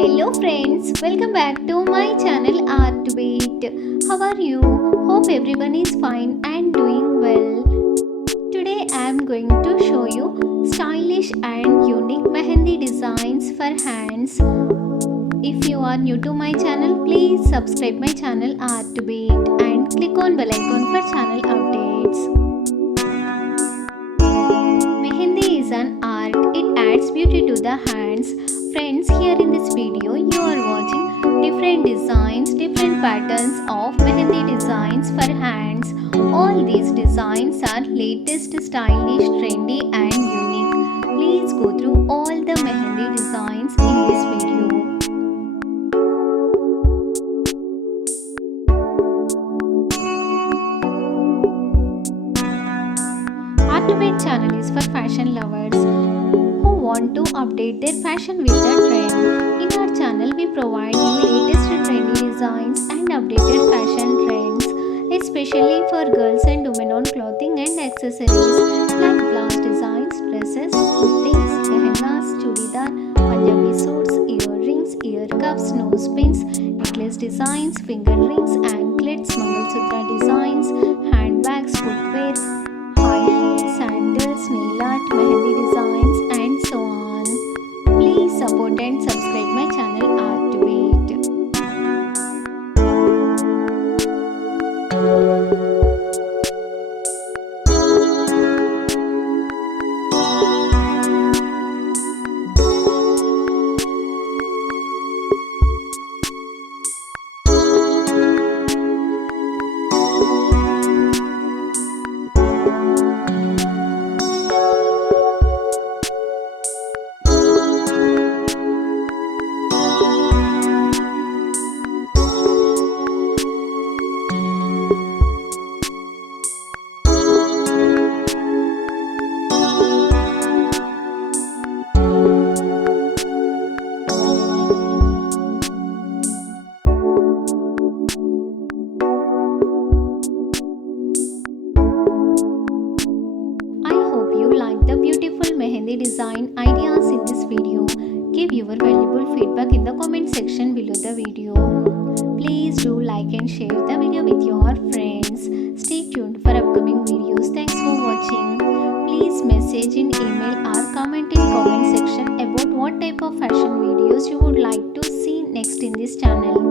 Hello friends, welcome back to my channel Art Beat. How are you? Hope everyone is fine and doing well. Today I am going to show you stylish and unique mehendi designs for hands. If you are new to my channel, please subscribe my channel Art Beat and click on bell icon for channel updates. Mehendi is an art. It adds beauty to the hands. Friends, here in this video you are watching different designs, different patterns of mehendi designs for hands. All these designs are latest, stylish, trendy and unique. Please go through all the mehendi designs in this video. Art2Beat channel is for fashion lovers who want to update their fashion with the trend. In our channel, we provide you latest trendy designs and updated fashion trends, especially for girls and women on clothing and accessories like blouse designs, dresses, kurtis, lehengas, chudidar, Punjabi suits, earrings, ear cuffs, nose pins, necklace designs, finger rings, anklets, Mangalsutra designs, handbags, footwear, high heels, sandals, nail art, mehendi designs and so on. Please support and subscribe my channel Art2Beat. Mehendi design ideas in this video. Give your valuable feedback in the comment section below the video. Please do like and share the video with your friends. Stay tuned for upcoming videos. Thanks for watching. Please message in email or comment in comment section about what type of fashion videos you would like to see next in this channel.